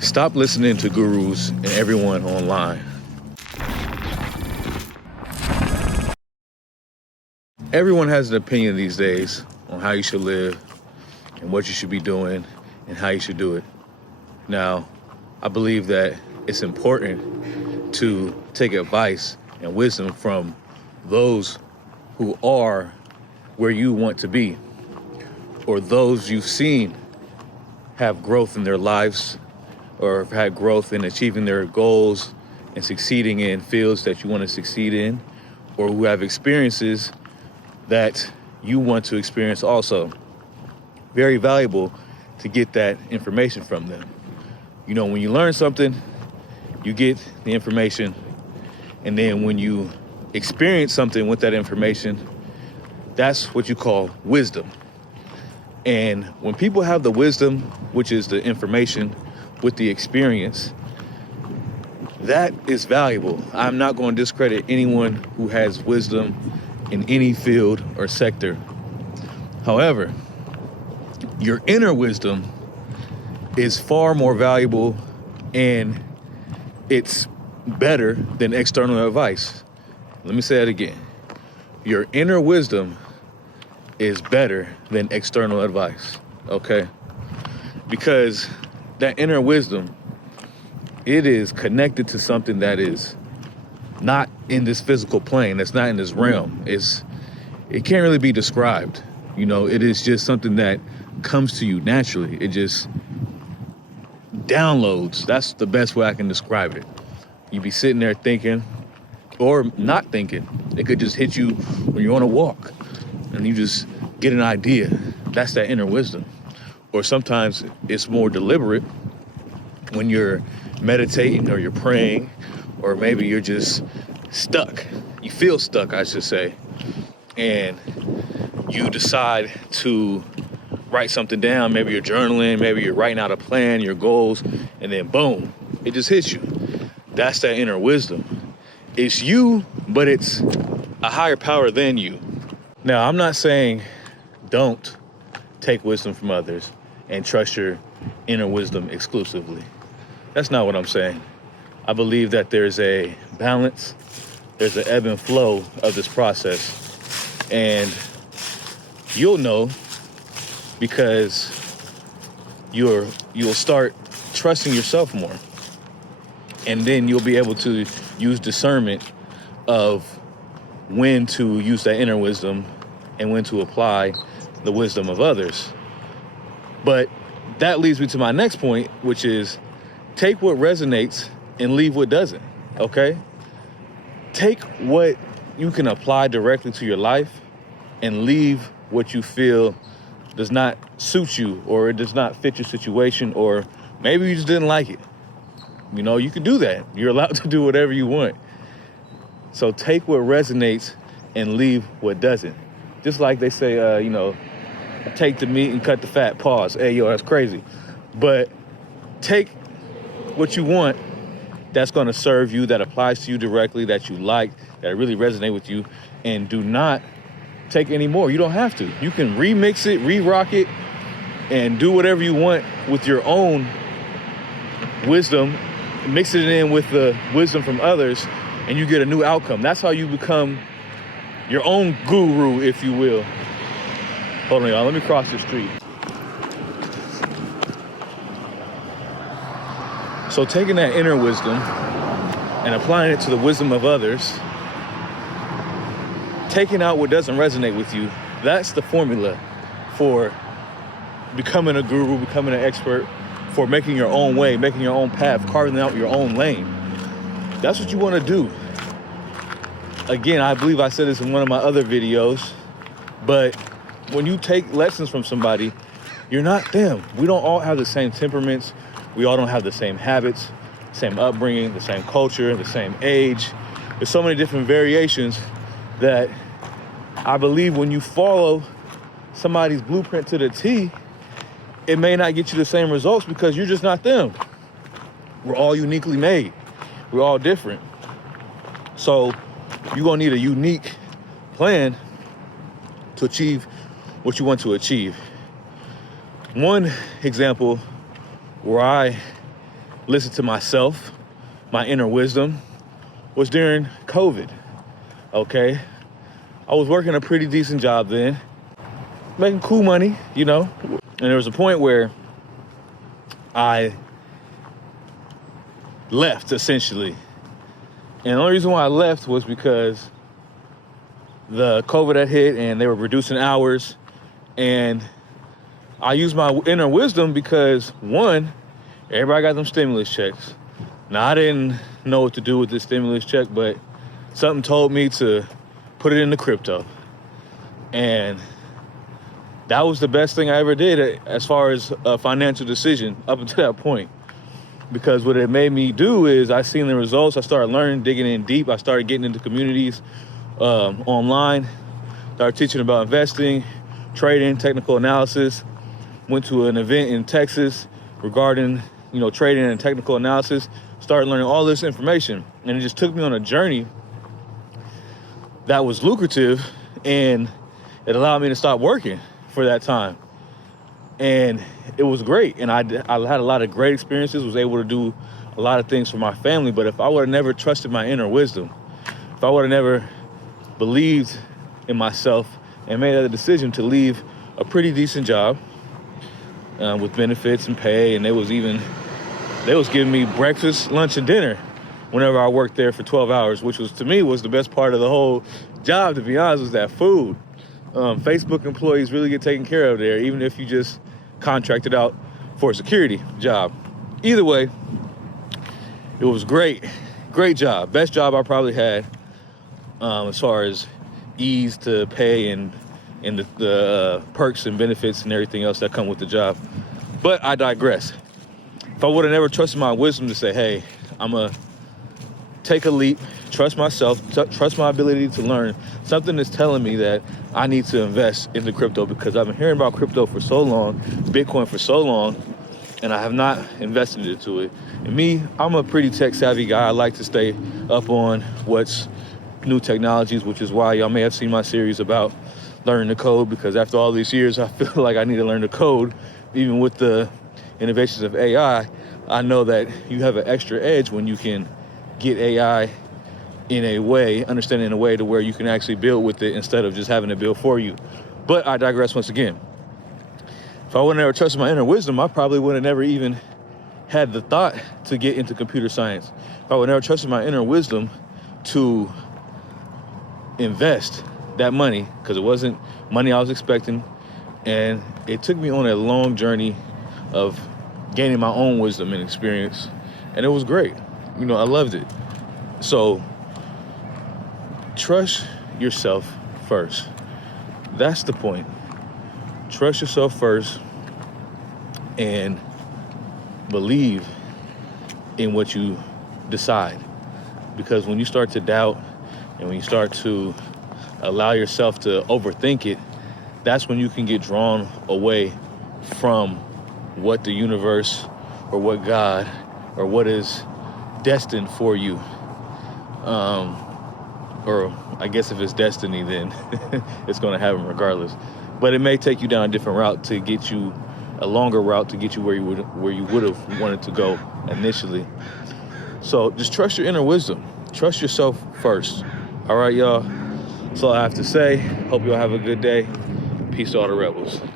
Stop listening to gurus and everyone online. Everyone has an opinion these days on how you should live and what you should be doing and how you should do it. Now, I believe that it's important to take advice and wisdom from those who are where you want to be, or those you've seen have growth in their lives or have had growth in achieving their goals and succeeding in fields that you want to succeed in, or who have experiences that you want to experience also. Very valuable to get that information from them. You know, when you learn something, you get the information, and then when you experience something with that information, that's what you call wisdom. And when people have the wisdom, which is the information with the experience, that is valuable. I'm not going to discredit anyone who has wisdom in any field or sector. However, your inner wisdom is far more valuable, and it's better than external advice. Let me say that again. Your inner wisdom is better than external advice, okay? Because that inner wisdom, it is connected to something that is not in this physical plane, that's not in this realm. It can't really be described. You know, it is just something that comes to you naturally. It just downloads. That's the best way I can describe it. You be sitting there thinking, or not thinking. It could just hit you when you're on a walk and you just get an idea. That's that inner wisdom. Or sometimes it's more deliberate when you're meditating or you're praying, or maybe you're just stuck. You feel stuck, I should say. And you decide to write something down. Maybe you're journaling, maybe you're writing out a plan, your goals, and then boom, it just hits you. That's that inner wisdom. It's you, but it's a higher power than you. Now, I'm not saying don't take wisdom from others and trust your inner wisdom exclusively. That's not what I'm saying. I believe that there's a balance, there's an ebb and flow of this process. And you'll know because you'll start trusting yourself more. And then you'll be able to use discernment of when to use that inner wisdom and when to apply the wisdom of others. But that leads me to my next point, which is take what resonates and leave what doesn't, okay? Take what you can apply directly to your life and leave what you feel does not suit you, or it does not fit your situation, or maybe you just didn't like it. You know, you can do that. You're allowed to do whatever you want. So take what resonates and leave what doesn't. Just like they say, take the meat and cut the fat, pause. Hey, yo, that's crazy. But take what you want that's going to serve you, that applies to you directly, that you like, that really resonate with you, and do not take any more. You don't have to. You can remix it, re-rock it, and do whatever you want with your own wisdom, mix it in with the wisdom from others, and you get a new outcome. That's how you become your own guru, if you will. Hold on, y'all. Let me cross the street. So taking that inner wisdom and applying it to the wisdom of others, taking out what doesn't resonate with you, that's the formula for becoming a guru, becoming an expert, for making your own way, making your own path, carving out your own lane. That's what you want to do. Again, I believe I said this in one of my other videos, but when you take lessons from somebody, you're not them. We don't all have the same temperaments. We all don't have the same habits, same upbringing, the same culture, the same age. There's so many different variations that I believe when you follow somebody's blueprint to the T, it may not get you the same results because you're just not them. We're all uniquely made. We're all different. So you're gonna need a unique plan to achieve what you want to achieve. One example where I listened to myself, my inner wisdom, was during COVID, okay? I was working a pretty decent job then, making cool money, and there was a point where I left, essentially. And the only reason why I left was because the COVID had hit and they were reducing hours. And I used my inner wisdom because, one, everybody got them stimulus checks. Now, I didn't know what to do with this stimulus check, but something told me to put it into crypto. And that was the best thing I ever did as far as a financial decision up until that point. Because what it made me do is I seen the results. I started learning, digging in deep. I started getting into communities online, started teaching about investing, trading, technical analysis. Went to an event in Texas regarding, trading and technical analysis. Started learning all this information. And it just took me on a journey that was lucrative, and it allowed me to stop working for that time. And it was great. And I had a lot of great experiences, was able to do a lot of things for my family. But if I would have never trusted my inner wisdom, if I would have never believed in myself and made that decision to leave a pretty decent job with benefits and pay, and they was giving me breakfast, lunch, and dinner whenever I worked there for 12 hours, which was, to me, was the best part of the whole job, to be honest, was that food. Facebook employees really get taken care of there, even if you just contracted out for a security job. Either way, it was great job, best job I probably had as far as ease to pay and the perks and benefits and everything else that come with the job. But I digress. If I would have never trusted my wisdom to say, hey, I'm gonna take a leap, trust myself, trust my ability to learn, something is telling me that I need to invest into crypto, because I've been hearing about crypto for so long, Bitcoin for so long, and I have not invested into it. And me, I'm a pretty tech savvy guy. I like to stay up on what's new technologies, which is why y'all may have seen my series about learning the code, because after all these years, I feel like I need to learn the code. Even with the innovations of AI, I know that you have an extra edge when you can get AI in a way, understand it in a way to where you can actually build with it instead of just having it build for you. But I digress once again. If I would have never trusted my inner wisdom, I probably would have never even had the thought to get into computer science. If I would never trusted my inner wisdom to invest that money, because it wasn't money I was expecting, and it took me on a long journey of gaining my own wisdom and experience, and it was great. I loved it. So trust yourself first. That's the point. Trust yourself first and believe in what you decide. Because when you start to doubt and when you start to allow yourself to overthink it, that's when you can get drawn away from what the universe or what God or what is destined for you. Or I guess if it's destiny, then it's going to happen regardless. But it may take you down a different route to get you, a longer route to get you where you would have wanted to go initially. So just trust your inner wisdom. Trust yourself first. All right, y'all. That's all I have to say. Hope y'all have a good day. Peace to all the rebels.